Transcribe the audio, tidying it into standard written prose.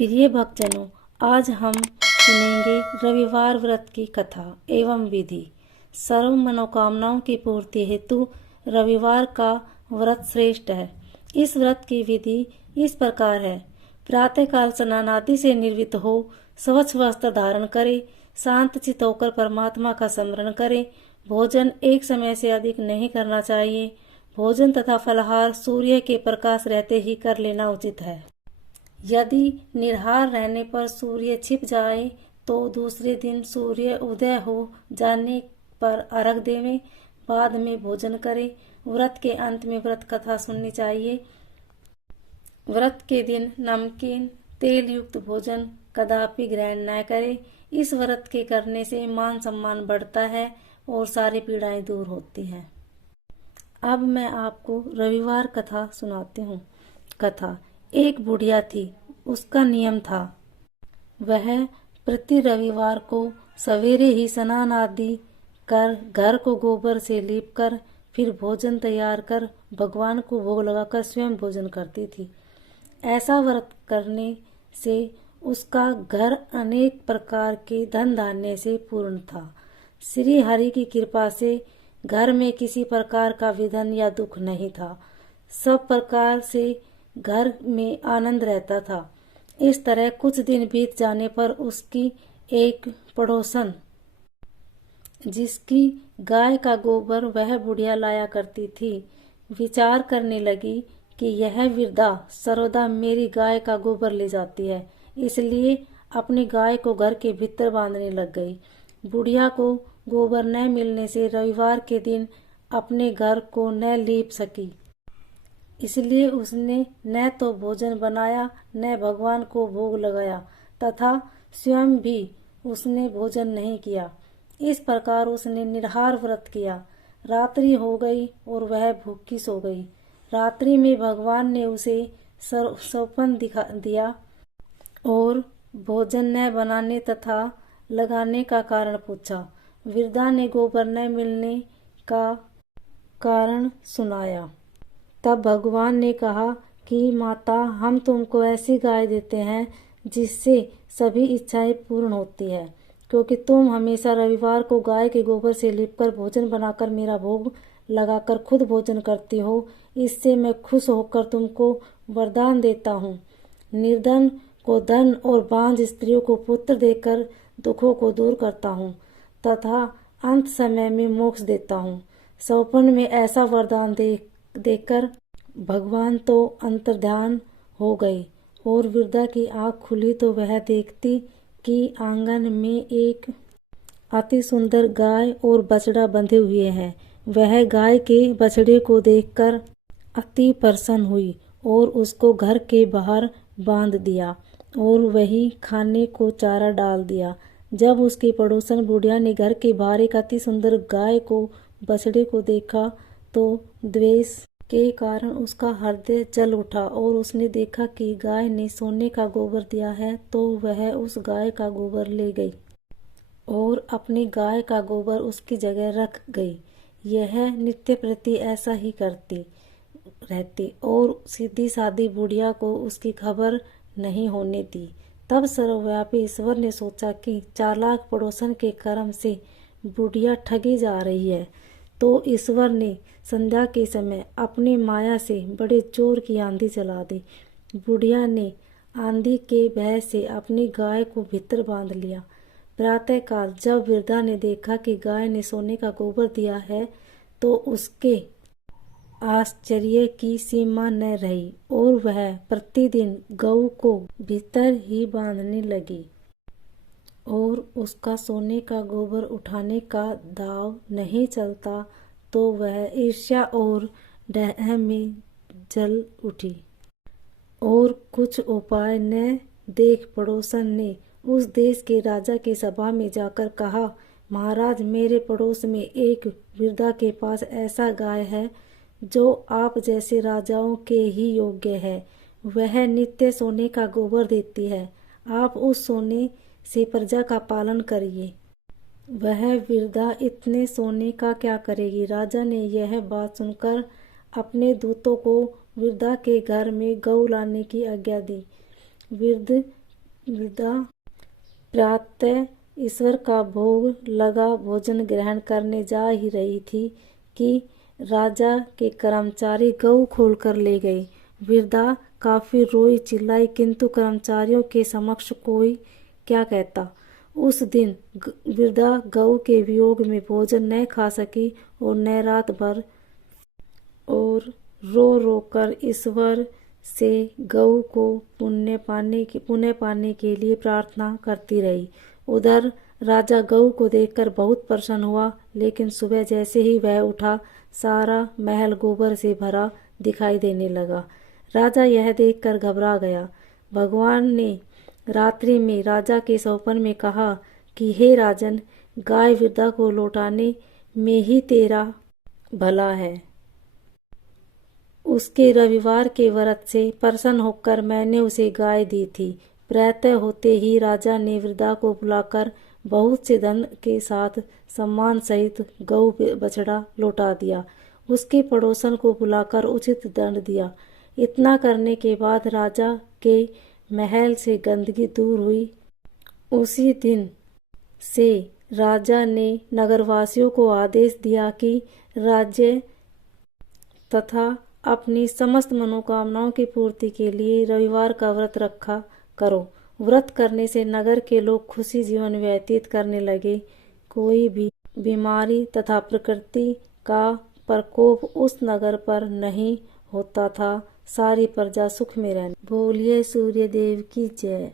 प्रिय भक्तजनों, आज हम सुनेंगे रविवार व्रत की कथा एवं विधि। सर्व मनोकामनाओं की पूर्ति हेतु रविवार का व्रत श्रेष्ठ है। इस व्रत की विधि इस प्रकार है। प्रातःकाल स्नान आदि से निर्वृत्त हो स्वच्छ वस्त्र धारण करे, शांत चित्त होकर परमात्मा का स्मरण करे। भोजन एक समय से अधिक नहीं करना चाहिए। भोजन तथा फलाहार सूर्य के प्रकाश रहते ही कर लेना उचित है। यदि निराहार रहने पर सूर्य छिप जाए तो दूसरे दिन सूर्य उदय हो जाने पर अर्घ देवें, बाद में भोजन करें। व्रत के अंत में व्रत कथा सुननी चाहिए। व्रत के दिन नमकीन तेल युक्त भोजन कदापि ग्रहण न करें। इस व्रत के करने से मान सम्मान बढ़ता है और सारी पीड़ाएं दूर होती हैं। अब मैं आपको रविवार कथा सुनाती हूँ। कथा। एक बुढ़िया थी। उसका नियम था, वह प्रति रविवार को सवेरे ही स्नान आदि कर घर को गोबर से लीप कर फिर भोजन तैयार कर भगवान को भोग लगाकर स्वयं भोजन करती थी। ऐसा व्रत करने से उसका घर अनेक प्रकार के धन धान्य से पूर्ण था। श्री हरि की कृपा से घर में किसी प्रकार का विघ्न या दुख नहीं था। सब प्रकार से घर में आनंद रहता था। इस तरह कुछ दिन बीत जाने पर उसकी एक पड़ोसन, जिसकी गाय का गोबर वह बुढ़िया लाया करती थी, विचार करने लगी कि यह वृद्धा सर्वदा मेरी गाय का गोबर ले जाती है, इसलिए अपनी गाय को घर के भीतर बांधने लग गई। बुढ़िया को गोबर न मिलने से रविवार के दिन अपने घर को न लीप सकी, इसलिए उसने न तो भोजन बनाया न भगवान को भोग लगाया तथा स्वयं भी उसने भोजन नहीं किया। इस प्रकार उसने निराहार व्रत किया। रात्रि हो गई और वह भूखी सो गई। रात्रि में भगवान ने उसे सौपन दिखा दिया और भोजन न बनाने तथा लगाने का कारण पूछा। वृद्धा ने गोबर न मिलने का कारण सुनाया। तब भगवान ने कहा कि माता, हम तुमको ऐसी गाय देते हैं जिससे सभी इच्छाएं पूर्ण होती है, क्योंकि तुम हमेशा रविवार को गाय के गोबर से लिपकर भोजन बनाकर मेरा भोग लगाकर खुद भोजन करती हो। इससे मैं खुश होकर तुमको वरदान देता हूँ। निर्धन को धन और बांझ स्त्रियों को पुत्र देकर दुखों को दूर करता हूँ तथा अंत समय में मोक्ष देता हूँ। सौपन में ऐसा वरदान देकर भगवान तो अंतर्ध्यान हो गए और वृद्धा की आंख खुली तो वह देखती कि आंगन में एक अति सुंदर गाय और बछड़ा बंधे हुए हैं। वह गाय के बछड़े को देखकर अति प्रसन्न हुई और उसको घर के बाहर बांध दिया और वही खाने को चारा डाल दिया। जब उसकी पड़ोसन बुढ़िया ने घर के बाहर एक अति सुंदर गाय को बछड़े को देखा तो द्वेष के कारण उसका हृदय जल उठा और उसने देखा कि गाय ने सोने का गोबर दिया है, तो वह उस गाय का गोबर ले गई और अपनी गाय का गोबर उसकी जगह रख गई। यह नित्य प्रति ऐसा ही करती रहती और सीधी सादी बुढ़िया को उसकी खबर नहीं होने दी। तब सर्वव्यापी ईश्वर ने सोचा कि चालाक पड़ोसन के कर्म से बुढ़िया ठगी जा रही है, तो ईश्वर ने संध्या के समय अपनी माया से बड़े जोर की आंधी चला दी। बुढ़िया ने आंधी के भय से अपनी गाय को भीतर बांध लिया। प्रातःकाल जब वृद्धा ने देखा कि गाय ने सोने का गोबर दिया है, तो उसके आश्चर्य की सीमा न रही और वह प्रतिदिन गऊ को भीतर ही बांधने लगी और उसका सोने का गोबर उठाने का दाव नहीं चलता, तो वह ईर्ष्या और डह में जल उठी और कुछ उपाय न देख पड़ोसन ने उस देश के राजा की सभा में जाकर कहा, महाराज, मेरे पड़ोस में एक वृद्धा के पास ऐसा गाय है जो आप जैसे राजाओं के ही योग्य है। वह नित्य सोने का गोबर देती है। आप उस सोने से प्रजा का पालन करिए। वह वृद्धा इतने सोने का क्या करेगी। राजा ने यह बात सुनकर अपने दूतों को वृद्धा के घर में गऊ लाने की आज्ञा दी। वृद्ध वृद्धा प्रातः ईश्वर का भोग लगा भोजन ग्रहण करने जा ही रही थी कि राजा के कर्मचारी गऊ खोलकर ले गए। वृद्धा काफी रोई चिल्लाई, किंतु कर्मचारियों के समक्ष कोई क्या कहता। उस दिन वृद्धा गऊ के वियोग में भोजन न खा सकी और न रात भर, और रो रो कर ईश्वर से गऊ को पुण्य पाने के लिए प्रार्थना करती रही। उधर राजा गऊ को देखकर बहुत प्रसन्न हुआ, लेकिन सुबह जैसे ही वह उठा, सारा महल गोबर से भरा दिखाई देने लगा। राजा यह देखकर घबरा गया। भगवान ने रात्रि में राजा के स्वप्न में कहा कि हे राजन, गाय वृद्धा को लौटाने में ही तेरा भला है। उसके रविवार के व्रत से प्रसन्न होकर मैंने उसे गाय दी थी। प्रातः होते ही राजा ने वृद्धा को बुलाकर बहुत से धन के साथ सम्मान सहित गऊ बछड़ा लौटा दिया। उसके पड़ोसन को बुलाकर उचित दंड दिया। इतना करने के बाद राजा के महल से गंदगी दूर हुई। उसी दिन से राजा ने नगरवासियों को आदेश दिया कि राज्य तथा अपनी समस्त मनोकामनाओं की पूर्ति के लिए रविवार का व्रत रखा करो। व्रत करने से नगर के लोग खुशी जीवन व्यतीत करने लगे। कोई भी बीमारी तथा प्रकृति का प्रकोप उस नगर पर नहीं होता था। सारी प्रजा सुख में रहने। बोलिए सूर्य देव की जय।